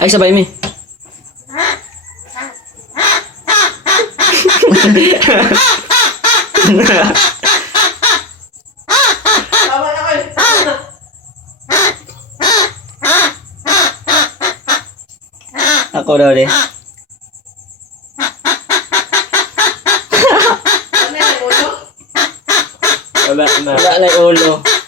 Ay, sabay mi. Tama na kayo. Tama na. Ako daw di. Ano yan, ulo? Wala na. Wala na yung ulo.